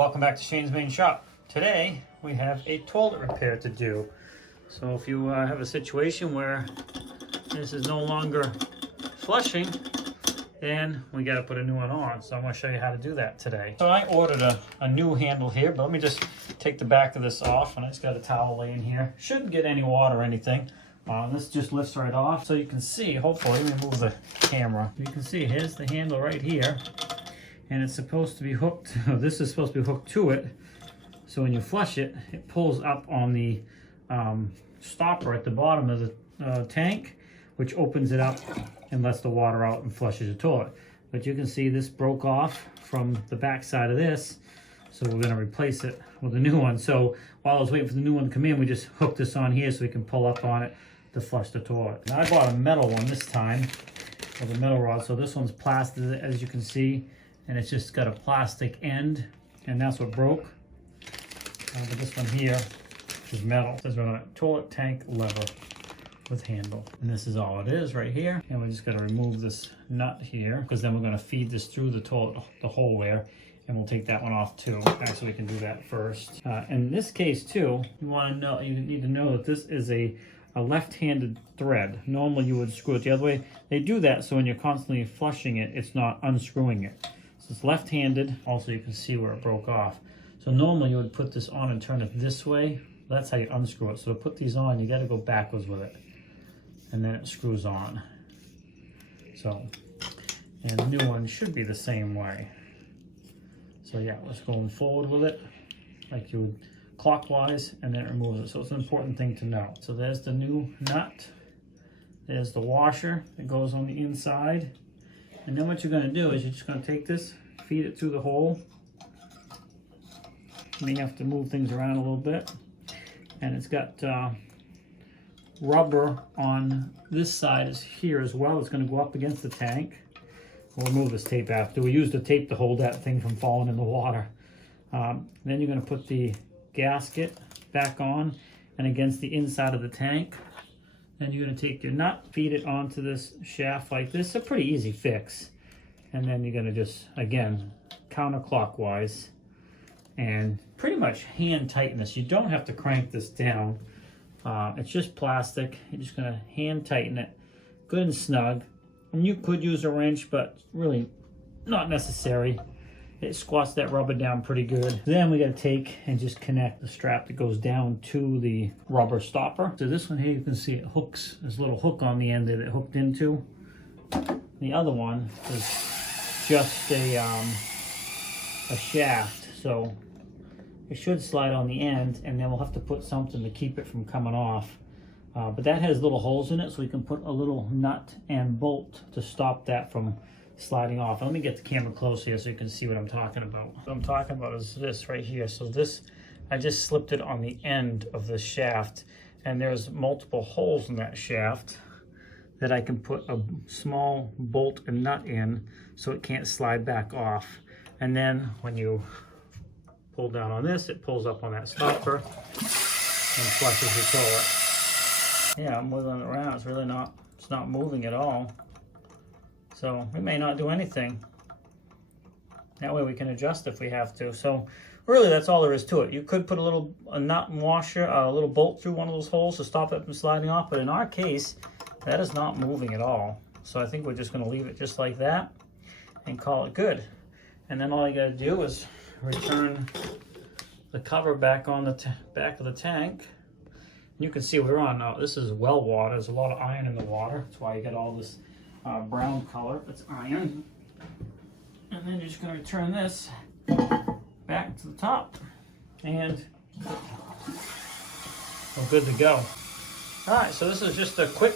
Welcome back to Shane's Main Shop. Today we have a toilet repair to do. So if you have a situation where this is no longer flushing, then we got to put a new one on. So I'm going to show you how to do that today. So I ordered a new handle here, but let me just take the back of this off, and I just got a towel laying here. Shouldn't get any water or anything. This just lifts right off, so you can see, hopefully, let me move the camera. You can see, here's the handle right here, and it's supposed to be hooked, this is supposed to be hooked to it, so when you flush it, it pulls up on the stopper at the bottom of the tank, which opens it up and lets the water out and flushes the toilet. But you can see this broke off from the back side of this, so we're going to replace it with a new one. So while I was waiting for the new one to come in, we just hooked this on here so we can pull up on it to flush the toilet. Now I bought a metal one this time with a metal rod, so this one's plastic as you can see, and it's just got a plastic end, and that's what broke. But this one here is metal. It says we're on a toilet tank lever with handle, and this is all it is right here. And we're just going to remove this nut here, because then we're going to feed this through the toilet, the hole there, and we'll take that one off too. Actually, we can do that first. In this case too, you need to know that this is a left-handed thread. Normally you would screw it the other way. They do that so when you're constantly flushing it, it's not unscrewing it. So it's left-handed. Also, you can see where it broke off. So normally you would put this on and turn it this way. That's how you unscrew it. So to put these on, you got to go backwards with it, and then it screws on. So, and the new one should be the same way. So yeah, let's go forward with it like you would clockwise, and then it removes it. So it's an important thing to know. So there's the new nut. There's the washer that goes on the inside. And then what you're going to do is you're just going to take this, feed it through the hole. You may have to move things around a little bit. And it's got rubber on this side is here as well. It's going to go up against the tank. We'll remove this tape after. We used the tape to hold that thing from falling in the water. Then you're going to put the gasket back on and against the inside of the tank. Then you're going to take your nut, feed it onto this shaft like this. It's a pretty easy fix. And then you're going to just, again, counterclockwise and pretty much hand tighten this. You don't have to crank this down. It's just plastic. You're just going to hand tighten it good and snug. And you could use a wrench, but really not necessary. It squats that rubber down pretty good. Then we got to take and just connect the strap that goes down to the rubber stopper. So this one here, you can see it hooks. There's a little hook on the end that it hooked into. The other one is just a shaft. So it should slide on the end, and then we'll have to put something to keep it from coming off. But that has little holes in it, so we can put a little nut and bolt to stop that from sliding off. Let me get the camera close here so you can see what I'm talking about. What I'm talking about is this right here. So this, I just slipped it on the end of the shaft, and there's multiple holes in that shaft that I can put a small bolt and nut in so it can't slide back off. And then when you pull down on this, it pulls up on that stopper and flushes the toilet. Yeah, I'm wiggling it around. It's really not, it's not moving at all. So it may not do anything. That way we can adjust if we have to. So really that's all there is to it. You could put a nut and washer, a little bolt through one of those holes to stop it from sliding off. But in our case, that is not moving at all. So I think we're just going to leave it just like that and call it good. And then all you got to do is return the cover back on the back of the tank. You can see we're on, this is well water. There's a lot of iron in the water. That's why you get all this brown color. It's iron. And then you're just going to return this back to the top. And we're good to go. Alright, so this is just a quick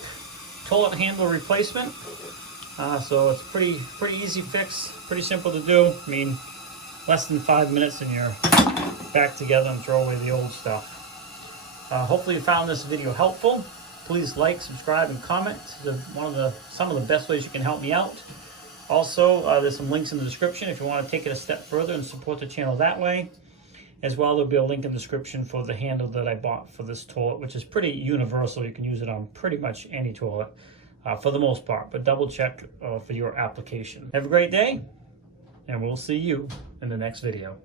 toilet handle replacement. So it's pretty easy fix. Pretty simple to do. I mean, less than 5 minutes and you're back together and throw away the old stuff. Hopefully you found this video helpful. Please like, subscribe, and comment. Some of the best ways you can help me out. Also, there's some links in the description if you want to take it a step further and support the channel that way. As well, there'll be a link in the description for the handle that I bought for this toilet, which is pretty universal. You can use it on pretty much any toilet for the most part, but double check for your application. Have a great day, and we'll see you in the next video.